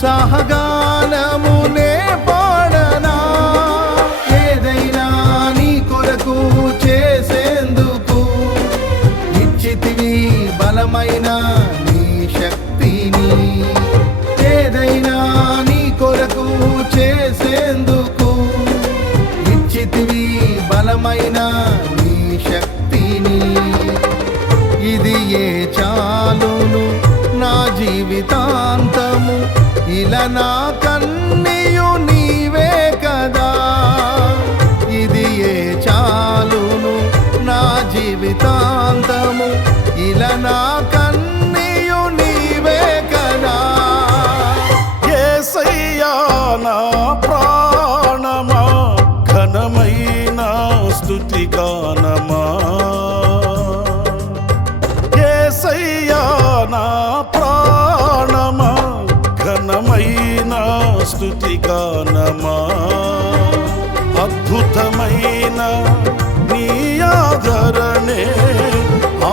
ఉత్సాహగానమునే పాడనా? ఏదైనా నీ కొరకు చేసేందుకు ఇచ్చితివి బలమైన నీ శక్తిని. ఏదైనా నీ కొరకు చేసేందుకు ఇచ్చితివి బలమైన నీ శక్తిని. ఇది ఏ చాలును నా జీవితాన్ని ఇలా నా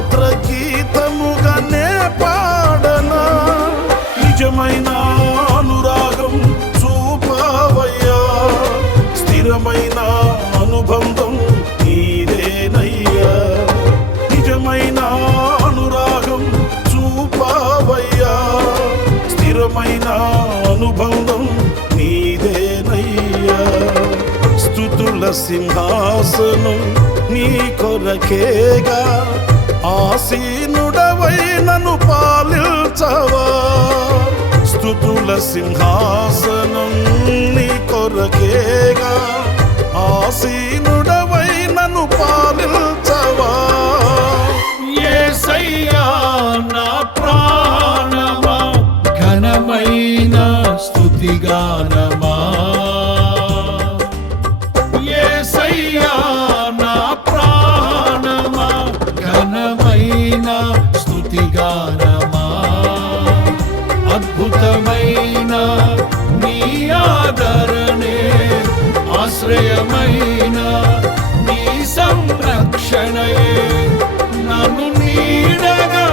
స్తోత్ర గీతముగానే పాడనా? నిజమైన అనురాగం చూపవయ్యా. స్థిరమైన అనుబంధం నీదేనయ్యా. నిజమైన అనురాగం చూపవయ్యా. స్థిరమైన అనుబంధం నీదేనయ్యా. స్థుతుల సింహాసనం నీ కొరకేగా. ఆసీనుడవై నను పాలించవా. స్థుతుల సింహాసనం నీ కొరకేగా. ఆసీనుడవై నను పాలించవా. యేసయ్యా నా ప్రాణమా ఘనమైన స్థుతిగానమా. అద్భుతమైన స్థుతిగానమా అద్భుతమైన నీ ఆదరణే ఆశ్రయమైన నీ సంరక్షణయే. నన్ను నీడగా